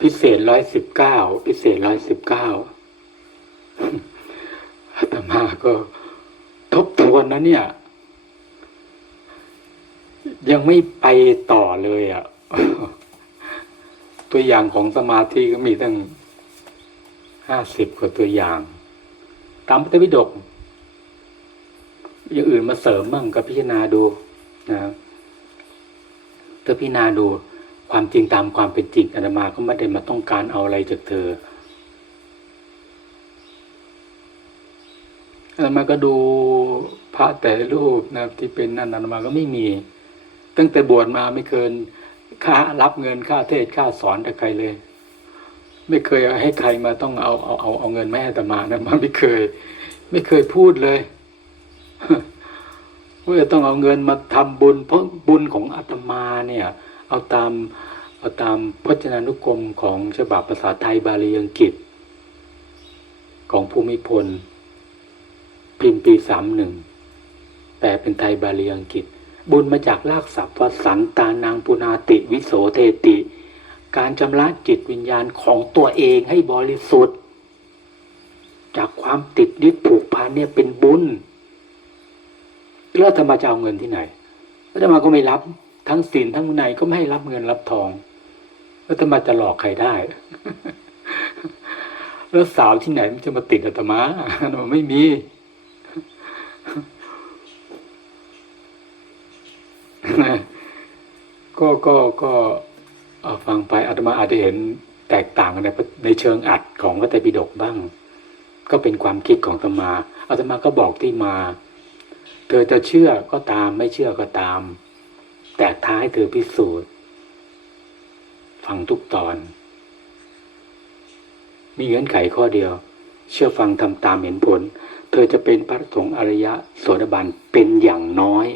พิเศษร้อยสิบเก้าพิเศษร้อยสิบเก้าอาตมาก็ทบทวนนะเนี่ย ยังไม่ไปต่อเลยอะ่ะ ตัวอย่างของสมาธิก็มีตั้งห้าสิบกว่าตัวอย่าง ตามพระไตรปิฎกอย่างอื่นมาเสริมมั่งก็พิจารณาดูนะถ้าพิจารณาดู ความจริงตามความเป็นจริงอาตมาก็ไม่ได้มาต้องการเอาอะไรจากเธออาตมาก็ดูพระแต่ละรูปนะที่เป็นนั่นอาตมาก็ไม่มี ตั้งแต่บวชมาไม่เคยค่ารับเงินค่าเทศค่าสอนจากใครเลย ไม่เคยให้ใครมาต้องเอาเอาเอาเอาเงินแม่อาตมานะมาไม่เคย ไม่เคยพูดเลยว่าจะต้องเอาเงินมาทำบุญเพราะบุญของอาตมาเนี่ย เอาตามเอาตามพจนานุกรมของฉบับภาษาไทยบาลีอังกฤษ ของภูมิพล พิมพ์ปีสามหนึ่งแปลเป็นไทยบาลีอังกฤษ บุญมาจากรากศัพท์ว่าสันตานังปุนาติวิโสเทติ การชำระจิตวิญญาณของตัวเองให้บริสุทธิ์ จากความติดยึดผูกพันเนี่ยเป็นบุญแล้วธรรมาจะเอาเงินที่ไหนแล้วธรรมาก็ไม่รับ ทั้งศีลทั้งวินัยก็ไม่ให้รับเงินรับทอง แล้วธรรมาจะหลอกใครได้ แล้วสาวที่ไหนมันจะมาติดอาตมาอาตมาไม่มี ก็ก็ก็ฟังไปอาตมาอาจจะเห็นแตกต่างในในเชิงอัดของพระไตรปิฎกบ้าง ก็เป็นความคิดของอาตมาอาตมาก็บอกที่มา เธอจะเชื่อก็ตามไม่เชื่อก็ตาม แต่ท้ายเธอพิสูจน์ ฟังทุกตอน มีเงื่อนไขข้อเดียว เชื่อฟังทำตามเห็นผล เธอจะเป็นพระสงฆ์อริยะโสดาบันเป็นอย่างน้อย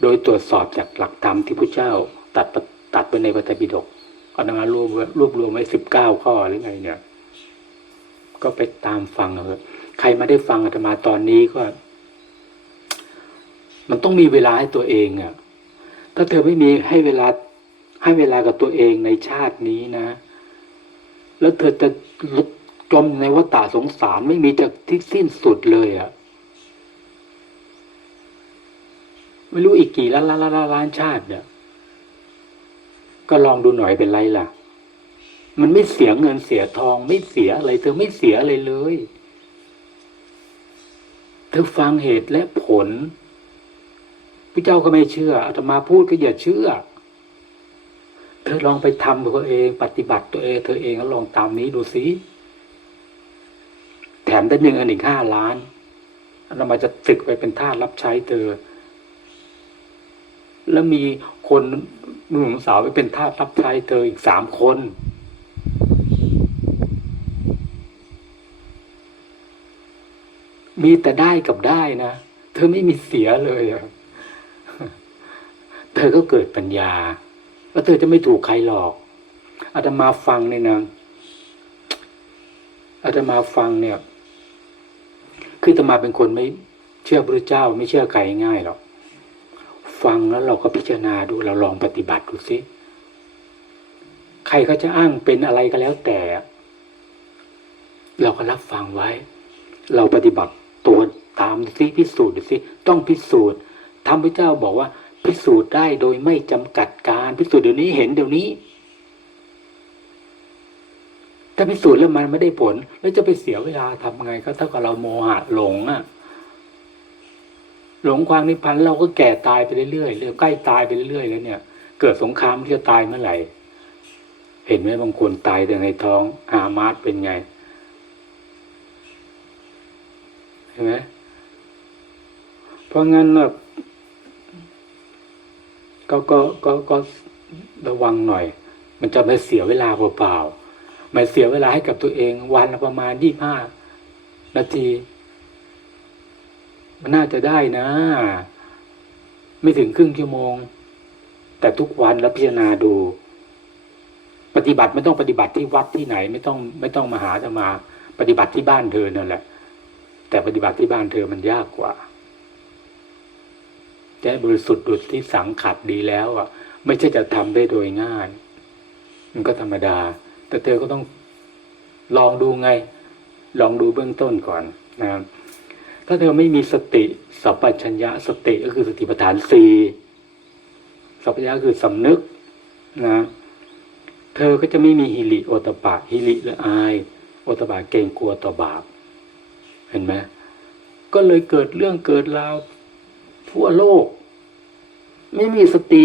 โดยตรวจสอบจากหลักธรรมที่พระเจ้าตัดตัดไว้ในพระไตรปิฎกเอานมารวบรวบรวมไว้สิบเก้าข้อหรือไงเนี่ย ก็ไปตามฟังเอาเถอะใครมาได้ฟังอาตมาตอนนี้ก็ มันต้องมีเวลาให้ตัวเองอะ่ะ ถ้าเธอไม่มีให้เวลาให้เวลากับตัวเองในชาตินี้นะ แล้วเธอจะจมในวัฏฏะสงสารไม่มีจะที่สิ้นสุดเลยอะ่ะไม่รู้อีกกี่ล้านล้านล้านล้านชาติเนี่ย ก็ลองดูหน่อยเป็นไรล่ะ มันไม่เสียเงินเสียทอง ไม่เสียอะไร เธอไม่เสียอะไรเลย เธอฟังเหตุและผล พระเจ้าก็ไม่เชื่ออาตมาพูดก็อย่าเชื่อ เธอลองไปทำตัวเอง ปฏิบัติตัวเอง เธอเองแล้วลองตามนี้ดูสิแถมได้หนึ่งอันอีกห้าล้านอาตมาจะตึกไปเป็นท่ารับใช้เธอ แล้วมีคนหนุ่มสาวไปเป็นท่ารับใช้เธออีกสามคนมีแต่ได้กับได้นะ เธอไม่มีเสียเลยอะ เธอก็เกิดปัญญาว่าเธอจะไม่ถูกใครหลอกอาตมาฟังเนี่ยนะอาตมาฟังเนี่ย คืออาตมาเป็นคนไม่เชื่อพระเจ้า ไม่เชื่อใครง่ายหรอกฟังแล้วเราก็พิจารณาดูเราลองปฏิบัติดูสิใครเขาจะอ้างเป็นอะไรก็แล้วแต่ เราก็รับฟังไว้ เราปฏิบัติตัวตามดูสิพิสูจน์ดูสิต้องพิสูจน์ทำพระเจ้าบอกว่า พิสูจน์ได้โดยไม่จำกัดการ พิสูจน์เดี๋ยวนี้เห็นเดี๋ยวนี้ ถ้าพิสูจน์แล้วมันไม่ได้ผล แล้วจะไปเสียเวลาทำไงก็เท่ากับเราโมหะหลงอะ หลงความนิพพานเราก็แก่ตายไปเรื่อยๆเรื่อยใกล้ตายไปเรื่อยๆแล้วเนี่ย เกิดสงครามที่จะตายเมื่อไหร่เห็นไหมบางคนตายแต่ในท้องหามาสเป็นไงเห็นไหมเพราะงั้นแบบ ก็ก็ก็ก็ระวังหน่อย มันจะไม่เสียเวลาเปล่าๆไม่เสียเวลาให้กับตัวเอง วันละประมาณยี่ห้านาที มันน่าจะได้นะ ไม่ถึงครึ่งชั่วโมง แต่ทุกวันแล้วพิจารณาดู ปฏิบัติไม่ต้องปฏิบัติที่วัดที่ไหน ไม่ต้อง ไม่ต้องมาหาจะมา ปฏิบัติที่บ้านเธอนั่นแหละ แต่ปฏิบัติที่บ้านเธอมันยากกว่า จะให้บริสุทธิ์ดุจที่สังขัดดีแล้วอะ ไม่ใช่จะทำได้โดยง่าย มันก็ธรรมดา แต่เธอก็ต้องลองดูไง ลองดูเบื้องต้นก่อนนะครับถ้าเธอไม่มีสติสัพพัญญะสติก็คือสติปัฏฐานสี่สัพพัญญะคือสำนึกนะเธอก็จะไม่มีฮิริโอตปะฮิริละอายโอตปะเกรงกลัวต่อบาปเห็นไหมก็เลยเกิดเรื่องเกิดราว ทั่วโลก ไม่มีสติ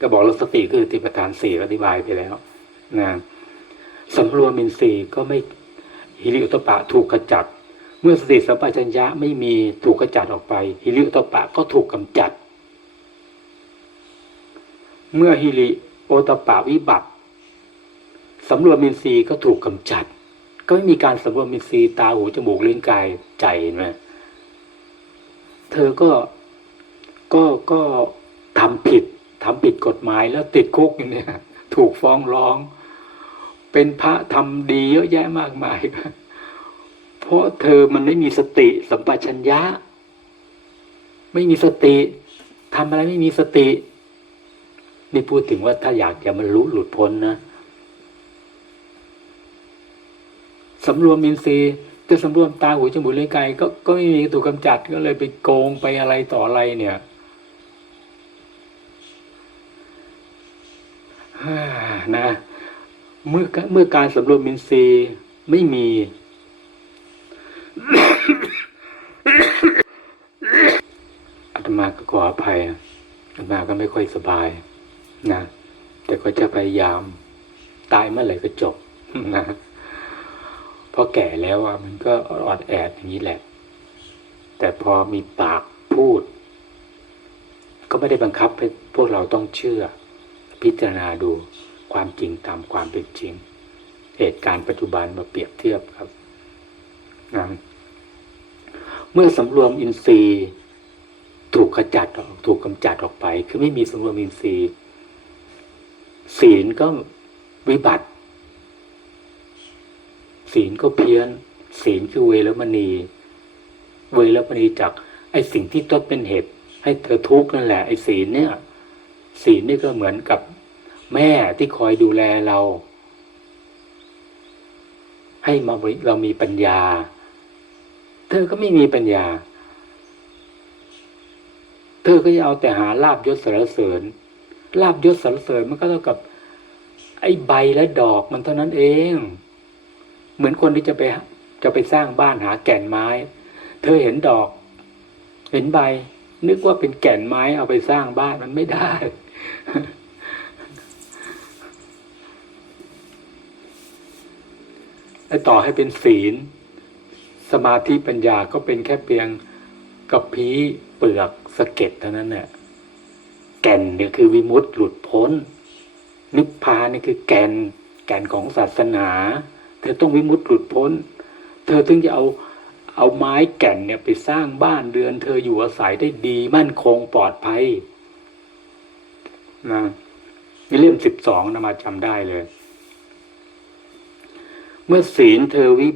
ก็บอกแล้วสติคือติปัฏฐานสี่อธิบายไปแล้วนะสำรวมมินทรีก็ไม่ฮิริโอตปะถูกขจัด เมื่อสติสัมปชัญญะไม่มีถูกขจัดออกไปฮิริโอตปะก็ถูกกำจัด เมื่อฮิริโอตปะวิบัติสำรวมมินทรีย์ก็ถูกกำจัด ก็ไม่มีการสำรวมมินทรีย์ตาหูจมูกลิ้นกายใจเห็นไหม เธอก็ก็ก็ทำผิดทำผิดกฎหมายแล้วติดคุกอยู่เนี่ย ถูกฟ้องร้อง เป็นพระทำดีเยอะแยะมากมาย เพราะเธอมันไม่มีสติสัมปชัญญะ ไม่มีสติทำอะไรไม่มีสตินี่พูดถึงว่าถ้าอยากจะมันรู้หลุดพ้นนะสำรวมมินทรีย์ จะสำรวมตาหูจมูกลิ้นกายก็ก็ไม่มีถูกกำจัดก็เลยไปโกงไปอะไรต่ออะไรเนี่ยนะเมื่อเมื่อการสำรวมมินทรีย์ไม่มี อาตมาก็ขออภัยอาตมาก็ไม่ค่อยสบาย นะ แต่ก็จะพยายาม ตายเมื่อไหร่ก็จบนะ พราะแก่แล้วอะมันก็อ่อดแออย่างนี้แหละ แต่พอมีปากพูด ก็ไม่ได้บังคับให้พวกเราต้องเชื่อ พิจารณาดูความจริงตามความเป็นจริง เหตุการณ์ปัจจุบันมาเปรียบเทียบครับนะเมื่อสำรวมอินทรีย์ถูกขจัดออกถูกกำจัดออกไป คือไม่มีสำรวมอินทรีย์ ศีลก็วิบัติ ศีลก็เพี้ยน ศีลคือเวรมณี เวรมณีจากไอ้สิ่งที่ต้นเป็นเหตุ ให้เธอทุกข์นั่นแหละไอ้ศีลเนี่ย ศีลนี่ก็เหมือนกับแม่ที่คอยดูแลเรา ให้มาเรามีปัญญา เธอก็ไม่มีปัญญา เธอก็จะเอาแต่หาลาบยศสรรเสริญลาบยศสรรเสริญมันก็เท่ากับ ไอ้ใบและดอกมันเท่านั้นเอง เหมือนคนที่จะไปจะไปสร้างบ้านหาแก่นไม้ เธอเห็นดอก เห็นใบ นึกว่าเป็นแก่นไม้เอาไปสร้างบ้านมันไม่ได้ไอ้ต่อให้เป็นศีล สมาธิปัญญาก็เป็นแค่เพียงกระพี้เปลือกสะเก็ดเท่านั้นเนี่ยแก่นเนี่ยคือวิมุตติหลุดพ้น นิพพานนี่คือแก่นแก่นของศาสนา เธอต้องวิมุตติหลุดพ้น เธอถึงจะเอาเอาไม้แก่นเนี่ยไปสร้างบ้านเรือน เธออยู่อาศัยได้ดีมั่นคงปลอดภัยนะมีเล่มสิบสองนะมาจำได้เลย เมื่อศีลเธอวิ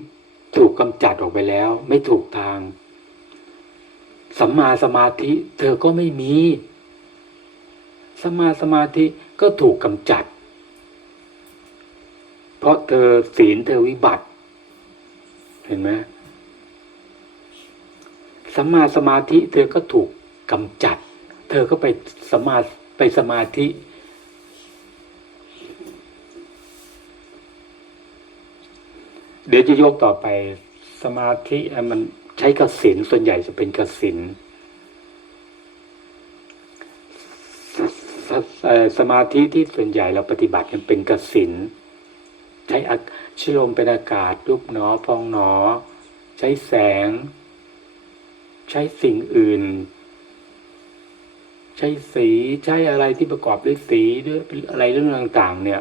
ถูกกำจัดออกไปแล้ว ไม่ถูกทางสัมมาสมาธิ เธอก็ไม่มีสัมมาสมาธิก็ถูกกำจัด ราะเธอศีลเธอวิบัติ เห็นไหมสัมมาสมาธิ เธอก็ถูกกำจัด เธอก็ไปสมาไปสมาธิ เดี๋ยวจะยกต่อไปสมาธิมันใช้กสินส่วนใหญ่จะเป็นกสินสสสมาธิที่ส่วนใหญ่เราปฏิบัติกันเป็นกสิน ใช้อาชลมเป็นอากาศยุบหนอพองหนอ ใช้แสง ใช้สิ่งอื่น ใช้สีใช้อะไรที่ประกอบด้วยสีด้วยอะไรเรื่องต่างๆ เนี่ย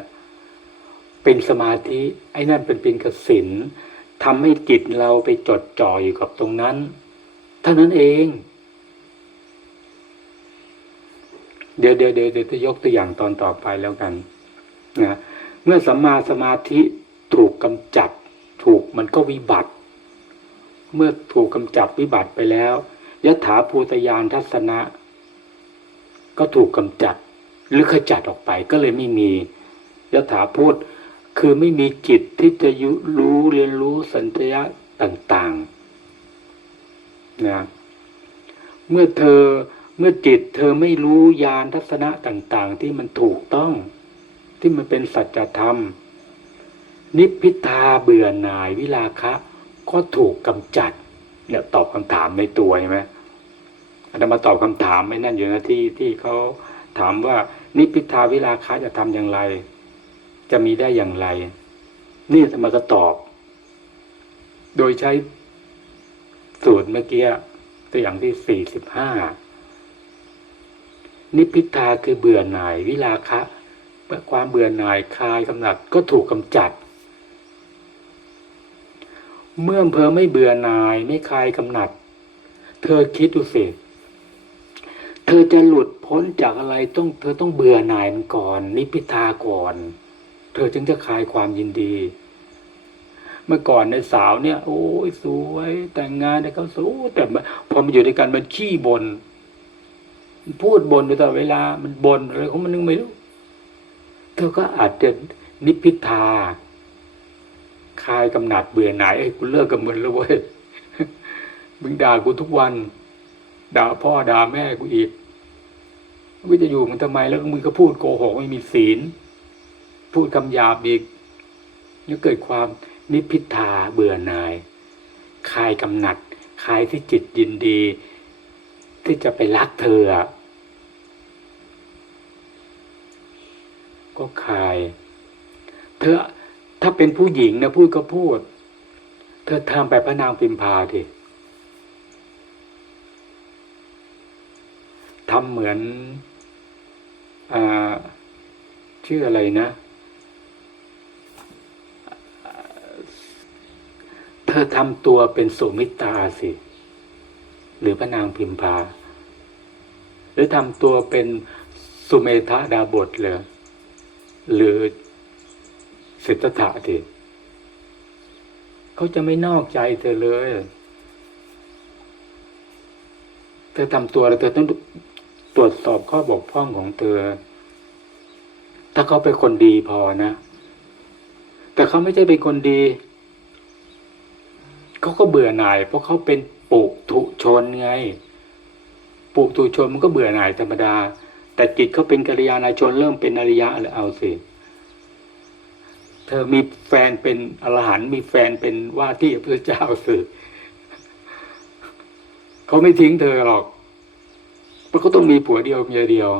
เป็นสมาธิ ไอ้นั่นเป็นเป็นกสินทำให้จิตเราไปจดจ่ออยู่กับตรงนั้นเท่านั้นเอง เดี๋ยวเดี๋ยวเดี๋ยวจะยกตัวอย่างตอนต่อไปแล้วกันนะ เมื่อสัมมาสมาธิถูกกำจัด ถูกมันก็วิบัติ เมื่อถูกกำจัดวิบัติไปแล้วยถาภูตยานทัศนะ ก็ถูกกำจัดหรือขจัดออกไปก็เลยไม่มียถาพูดคือไม่มีจิตที่จะยุรู้เรียนรู้สัญญาต่างๆนะเมื่อเธอเมื่อจิตเธอไม่รู้ญาณทัศนะต่าง ๆ ที่มันถูกต้อง ที่มันเป็นสัจธรรม นิพพิทาเบื่อหน่ายวิลาคะ ก็ถูกกำจัด เนี่ยตอบคำถามในตัวใช่ไหมอาจจะมาตอบคำถามไม่นั่นอยู่นะที่ที่เขาถามว่า นิพพิทาวิลาคะจะทำอย่างไร จะมีได้อย่างไร นี่ธรรมาก็ตอบ โดยใช้สูตรเมื่อกี้ตัวอย่างที่สี่สิบห้านิพพิทาคือเบื่อหน่ายวิลาคะ ความเบื่อหน่ายคลายกำหนัดก็ถูกกำจัด เมื่อเภอไม่เบื่อหน่ายไม่คลายกำหนัด เธอคิดดูสิเธอจะหลุดพ้นจากอะไรต้อง เธอต้องเบื่อหน่ายมันก่อน นิพพิทาก่อน เธอจึงจะคลายความยินดี เมื่อก่อนในสาวเนี่ย โอ้ยสวย แต่งงานเนี่ยเขาสวยแต่พอมาอยู่ด้วยกันมันขี้บน่นพูดบ่นอยู่ตลอดเวลา มันบ่นอะไรของมันนึงไม่รู้ เธอก็อาจจะนิพพิทาคลายกำหนัดเบื่อหน่ายไอ้กูเลิกกับมึงแล้วเว้ยมึงด่ากูทุกวัน ด่าพ่อด่าแม่กูอีกมึงจะอยู่มันทำไมแล้วมึงก็พูดโกหกไม่มีศีล พูดคำหยาบอีกแล้วเกิดความนิพพิทาเบื่อหน่ายคลายกำหนัดคลายที่จิตยินดี ที่จะไปรักเธออะ ก็คลาย เธอถ้าเป็นผู้หญิงนะพูดก็พูด เธอทำไปพระนางพิมพาทีทำเหมือนอชื่ออะไรนะ เธอทำตัวเป็นสุมิตาสิ หรือพระนางพิมพา หรือทำตัวเป็นสุเมธาดาบทเลย หรือสิทธัตถะดิเขาจะไม่นอกใจเธอเลย เธอทำตัวแล้วเธอต้องตรวจสอบข้อบกพร่องของเธอ ถ้าเขาเป็นคนดีพอนะ แต่เขาไม่ใช่เป็นคนดี เขาก็เบื่อหน่าย เพราะเขาเป็นปุถุชนไงปุถุชนมันก็เบื่อหน่ายธรรมดา แต่จิตเขาเป็นกัลยาณชนเริ่มเป็นอริยะแล้วเอาสิเธอมีแฟนเป็นอรหันต์มีแฟนเป็นว่าที่พระเจ้าสิเขาไม่ทิ้งเธอหรอกเพราะเขาต้องมีผัวเดียวเมียเดียว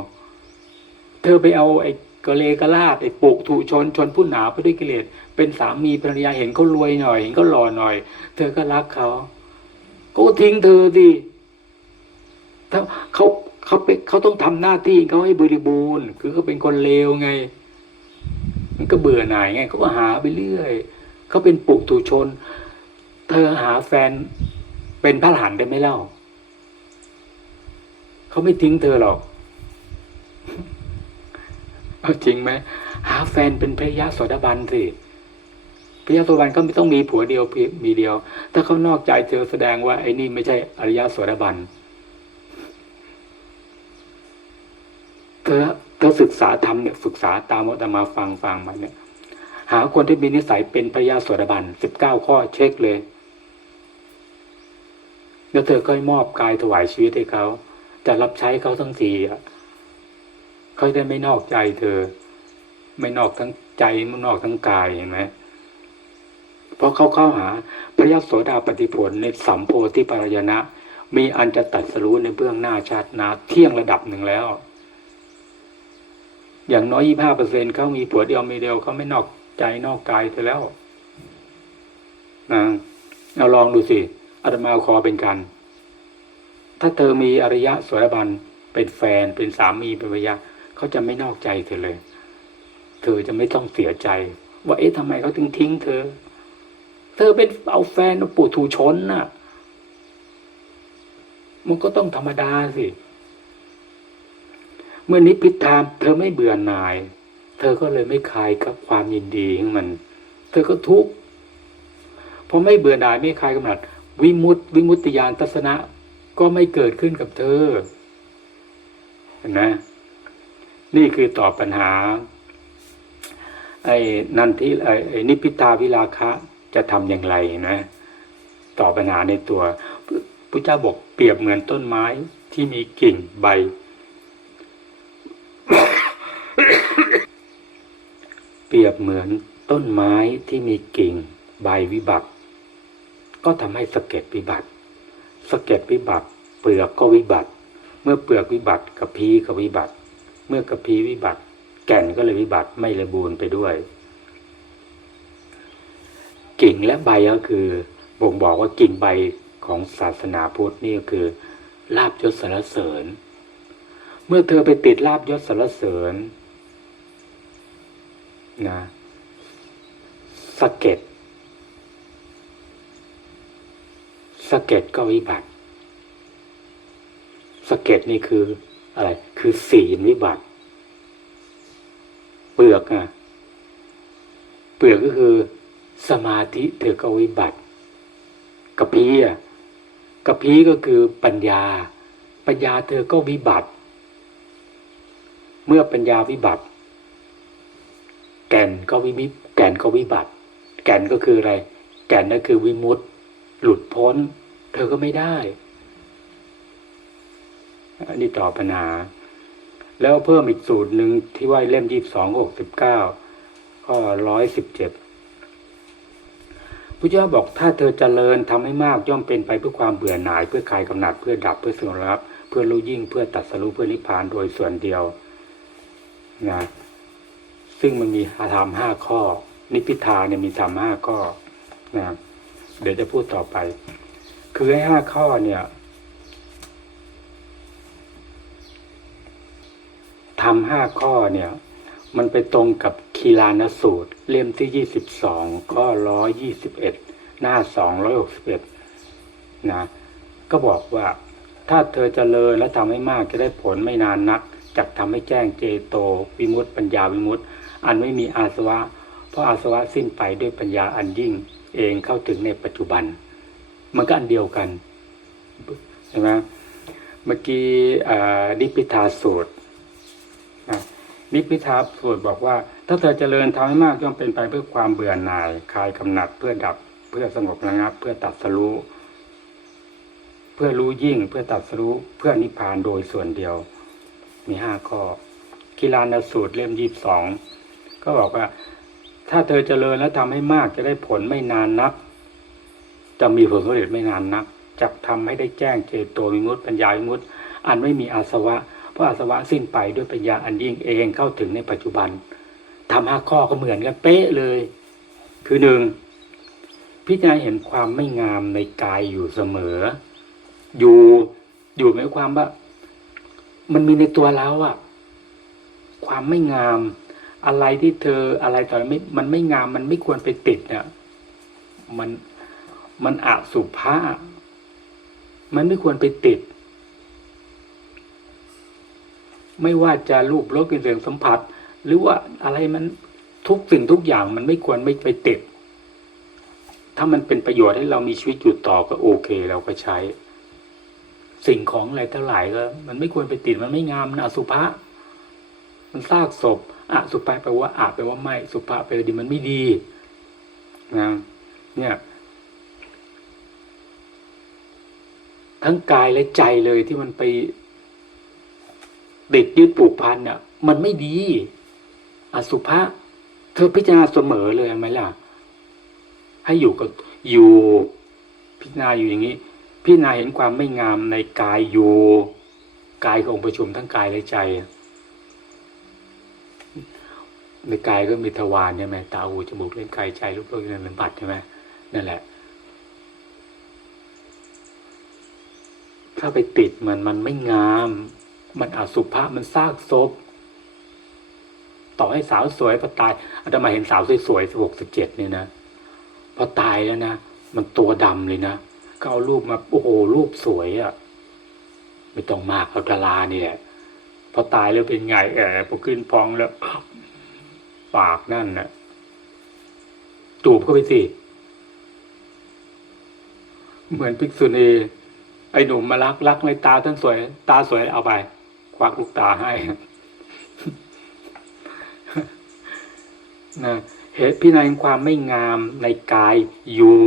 เธอไปเอาไอ้กะเลกะลาดไอ้ปุกถูชนชนผู้หนาไปด้วยกิเลสเป็นสามีภรรยาเห็นเขารวยหน่อยเห็นเขาหล่อหน่อย เธอก็รักเขาก็ทิ้งเธอสิถ้าเขา เขาเป็นเขาต้องทำหน้าที่เขาให้บริบูรณ์ คือเขาเป็นคนเลวไง มันก็เบื่อหน่ายไงเขาก็หาไปเรื่อยเขาเป็นปุถุชน เธอหาแฟนเป็นพระหลานได้ไหมเล่าเขาไม่ทิ้งเธอหรอกเอาจริงไหมหาแฟนเป็นพระยาโสดาบันสิพระยาโสดาบันก็ไม่ต้องมีผัวเดียวเพียงมีเดียว ถ้าเขานอกใจเธอแสดงว่าไอ้นี่ไม่ใช่อริยโสดาบัน เธอเธอศึกษาธรรมเนี่ยศึกษาตามวัตมาฟังฟังมาเนี่ย หาคนที่มีนิสัยเป็นพระยาโสดาบันสิบเก้าข้อเช็คเลย แล้วเธอก็ให้มอบกายถวายชีวิตให้เขาจะรับใช้เขาทั้งสี่อะเขาได้ไม่นอกใจเธอ ไม่นอกทั้งใจไม่นอกทั้งกายเห็นไหมเพราะเขาเข้าหาพระยาโสดาปฏิผลในสัมโพธิปรายณะมีอันจะตัดสรู้ในเบื้องหน้าชาตินาเที่ยงระดับหนึ่งแล้ว อย่างน้อยยี่ห้าเปอร์เซ็นเขามีผัวเดียวมีเดียวเขาไม่นอกใจนอกกายเธอแล้วนะเอาลองดูสิอาตมาขอเป็นกัน ถ้าเธอมีอริยะสวรบันเป็นแฟนเป็นสามีเป็นภรรยาเขาจะไม่นอกใจเธอเลย เธอจะไม่ต้องเสียใจ ว่าเอ๊ะทำไมเขาถึงทิ้ง เธอ เธอเป็นเอาแฟนปู่ทูชนน่ะ มันก็ต้องธรรมดาสิ เมื่อนิพิทามเธอไม่เบื่อหน่าย เธอก็เลยไม่คลายกับความยินดีของมัน เธอก็ทุกข์พอไม่เบื่อหน่ายไม่คลายกำหนัด วิมุตติวิมุตติยานทัศนะก็ไม่เกิดขึ้นกับเธอเห็นไหมนี่คือตอบปัญหา ไอ้นันทิไอ้นิพพิทาวิราคะจะทำอย่างไรนะตอบปัญหาในตัวพระเจ้าบอกเปรียบเหมือนต้นไม้ที่มีกิ่งใบ เป รียบเหมือนต้นไม้ที่มีกิ่งใบวิบัติ ก็ทำให้สะเก็ดวิบัติสะเก็ดวิบัติ เปลือกก็วิบัติ เมื่อเปลือกวิบัติกระพี้ก็วิบัติ เมื่อกระพี้วิบัติ แก่นก็เลยวิบัติไม่ระบูนไปด้วย กิ่งและใบก็คือบ่งบอกว่ากิ่งใบของศาสนาพุทธนี่ก็คือลาบยศสรรเสริญ เมื่อเธอไปติดลาบยศสรรเสริญ นะสะเก็ดสะเก็ดก็วิบัติสะเก็ดนี่คืออะไร คือศีลวิบัติ เปลือกอะ เปลือกก็คือ สมาธิเธอก็วิบัติกระพี้อะกระพี้ก็คือปัญญา ปัญญาเธอก็วิบัติ เมื่อปัญญาวิบัติ แก่นก็วิมิแก่นก็วิบัติ แก่นก็คืออะไร แก่นนั่นคือวิมุตติหลุดพ้น เธอก็ไม่ได้อันนี้ตอบปัญหา แล้วเพิ่มอีกสูตรหนึ่งที่ว่าเล่มยี่สิบสองหกสิบเก้าข้อร้อยสิบเจ็ดพระเจ้าบอกถ้าเธอเจริญทำให้มากย่อมเป็นไปเพื่อความเบื่อหน่ายเพื่อคลายกำหนัดเพื่อดับเพื่อสงบระงับเพื่อรู้ยิ่งเพื่อตัดสรู้เพื่อนิพพานโดยส่วนเดียวนะ ซึ่งมันมีธรรมห้าข้อ นิพพิทาเนี่ยมีธรรมห้าข้อนะเดี๋ยวจะพูดต่อไป คือให้ห้าข้อเนี่ยทำห้าข้อเนี่ย มันไปตรงกับคีลานสูตร เล่มที่ยี่สิบสองข้อร้อยยี่สิบเอ็ดหน้าสองร้อยหกสิบเอ็ดนะก็บอกว่าถ้าเธอเจริญและทำให้มากจะได้ผลไม่นานนักจักทำให้แจ้งเจโต วิมุตติปัญญาวิมุตติ อันไม่มีอาสวะ เพราะอาสวะสิ้นไปด้วยปัญญาอันยิ่ง เองเข้าถึงในปัจจุบัน มันก็อันเดียวกันใช่ไหมเมื่อกี้นิพิทาสูตรนิพพิทาสูตรบอกว่า ถ้าเธอเจริญทำให้มากย่อมเป็นไปเพื่อความเบื่อหน่ายคลายกำหนัดเพื่อดับเพื่อสงบระงับ เพื่อตัดสรู้เพื่อรู้ยิ่งเพื่อตัดสรู้เพื่อนิพพานโดยส่วนเดียว มีห้าข้อกีฬานสูตรเล่มยี่สิบสอง ก็บอกว่า ถ้าเธอเจริญและทำให้มากจะได้ผลไม่นานนัก จะมีผลสำเร็จไม่นานนักจะทำให้ได้แจ้งเจโตวิมุติปัญญาวิมุตติอันไม่มีอาสวะเพราะอาสวะสิ้นไปด้วยปัญญาอันยิ่งเองเข้าถึงในปัจจุบันทำห้าข้อก็เหมือนกันเป๊ะเลย คือหนึ่งพิจารณาเห็นความไม่งามในกายอยู่เสมอ อยู่อยู่หมายความว่า มันมีในตัวเราอะความไม่งาม อะไรที่เธออะไรต่อไม่มันไม่งามมันไม่ควรไปติดเนี่ยมันมันอาสุภะมันไม่ควรไปติด ไม่ว่าจะรูปรสกลิ่นเสียงสัมผัส หรือว่าอะไรมันทุกสิ่งทุกอย่างมันไม่ควรไม่ไปติด ถ้ามันเป็นประโยชน์ให้เรามีชีวิตอยู่ต่อก็โอเคเราก็ใช้ สิ่งของอะไรทั้งหลายก็ มันไม่ควรไปติดมันไม่งามมันอสุภะมันซากศพ อสุภะแปลว่าอาแปลว่าไม่ สุภะแปลว่าดีมันไม่ดีนะเนี่ย ทั้งกายและใจเลยที่มันไปติดยึดผูกพันเนี่ยมันไม่ดี อสุภะเธอพิจารณาเสมอเลยไหมล่ะ ให้อยู่กับอยู่พิจารณาอยู่อย่างนี้ พิจารณาเห็นความไม่งามในกายอยู่ กายขององค์ประชุมทั้งกายและใจ ในกายก็มีทวารใช่ไหมตาหูจมูกเล่นกายใจรูปโลกนั้นเป็นบัตใช่ไหมนั่นแหละ ถ้าไปติดมันมันไม่งาม มันอสุภะมันซากศพต่อให้สาวสวยพอตายอาตมาเห็นสาวสวยๆหกสิบเจ็ดเนี่ยนะพอตายแล้วนะมันตัวดำเลยนะก็เอารูปมาโอ้โหรูปสวยอะ่ะไม่ต้องมากเอาดารานี่แหละพอตายแล้วเป็นไงแอบพอขึ้นพองแล้ว ปากนั่นนะ่ะจูบเข้าไปสิเหมือนพิกษุณีไอ้หนุ่มมารักรักในตาท่านสวย ตาสวยเอาไป ควักลูกตาให้นะเหตุพิจารณาแห่งความไม่งามในกายอยู่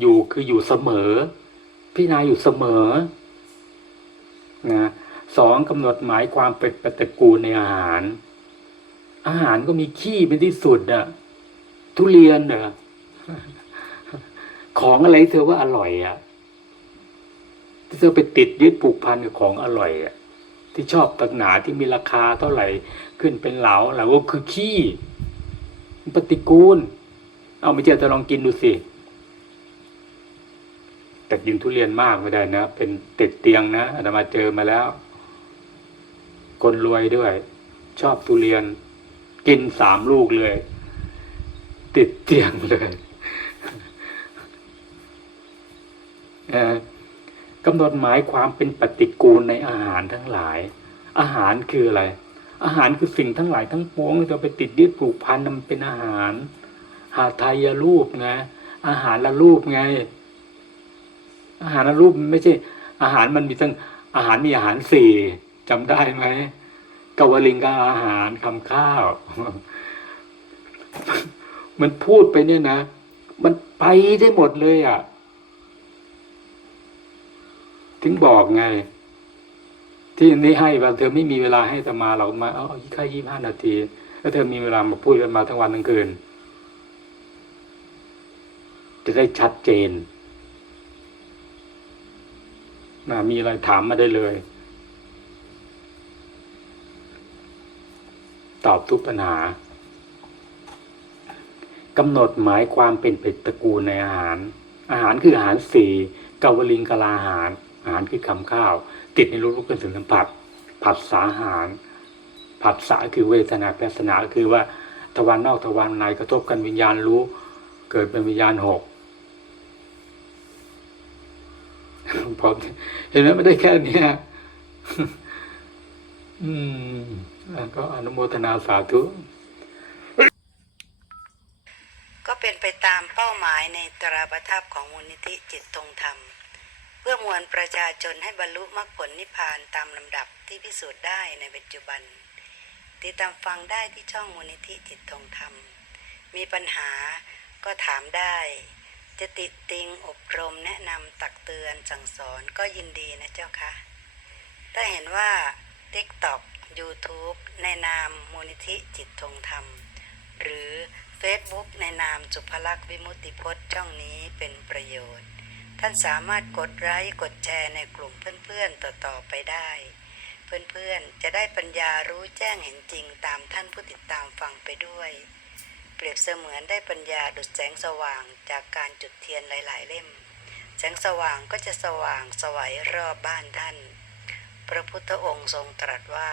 อยู่คืออยู่เสมอ พิจารณาอยู่เสมอนะสองกำหนดหมายความเป็นปฏิกูลในอาหาร อาหารก็มีขี้เป็นที่สุดอะทุเรียนเหรอของอะไรเธอว่าอร่อยอะที่เธอไปติดยึดผูกพันกับของอร่อยอะที่ชอบตักหนาที่มีราคาเท่าไหร่ขึ้นเป็นเหลาเหลาก็คือขี้ปฏิกูล เอาไม่เชื่อจะลองกินดูสิแต่กินทุเรียนมากไม่ได้นะ เป็นติดเตียงนะอาตมาเจอมาแล้ว คนรวยด้วย ชอบทุเรียน กินสามลูกเลย ติดเตียงเลยกำหนดหมายความเป็นปฏิกูลในอาหารทั้งหลาย อาหารคืออะไร อาหารคือสิ่งทั้งหลายทั้งปวงที่เราไปติดยึดผูกพันมันเป็นอาหาร หาไทายรูปไงอาหารละรูปไง อาหารละรูปไม่ใช่ อาหารมันมีทั้งอาหารมีอาหารสี่จำได้ไหม กวลิงกาอาหารคำข้าว มันพูดไปเนี่ยนะ มันไปได้หมดเลยอะ ถึงบอกไง ที่นี้ให้ว่าเธอไม่มีเวลาให้ตมาเรามาเอาแค่ยี่ห้านาที แล้วเธอมีเวลามาพูดกันมาทั้งวันทั้งคืน จะได้ชัดเจนนะมีอะไรถามมาได้เลย ตอบทุกปัญหากำหนดหมายความเป็นเป็ดตระกูลในอาหาร อาหารคืออาหารสี่กาวลิงกลาอาหาร อาหารคือคำข้าว ติดในรูปรูปกันถึงสัมผัส ผัสสาหาร ผัสสะคือเวทนาแปสนาคือว่าทวารนอกทวารในกระทบกันวิญญาณรู้ เกิดเป็นวิญญาณหกพอเห็นไหมไม่ได้แค่นี้อืม ก็อนุโมทนาสาธุ ก็เป็นไปตามเป้าหมายในตราประทับของมูลนิธิจิตตรงธรรม เพื่อมวลประชาชนให้บรรลุมรรคผลนิพพานตามลำดับที่พิสูจน์ได้ในปัจจุบัน ติดตามฟังได้ที่ช่องมูลนิธิจิตตรงธรรม มีปัญหาก็ถามได้ จะติดติงอบรมแนะนำตักเตือนสั่งสอนก็ยินดีนะเจ้าค่ะถ้าเห็นว่า TikTok YouTube ในนามมูลนิธิจิตทงธรรม หรือ Facebook ในนามสุภลักษณ์วิมุติพจน์ช่องนี้เป็นประโยชน์ ท่านสามารถกดไลค์กดแชร์ในกลุ่มเพื่อนๆต่อๆไปได้ เพื่อนๆจะได้ปัญญารู้แจ้งเห็นจริงตามท่านผู้ติดตามฟังไปด้วย เปรียบเสมือนได้ปัญญาดุจแสงสว่างจากการจุดเทียนหลาย ๆ เล่ม แสงสว่างก็จะสว่างสวัยรอบบ้านท่านพระพุทธองค์ทรงตรัสว่า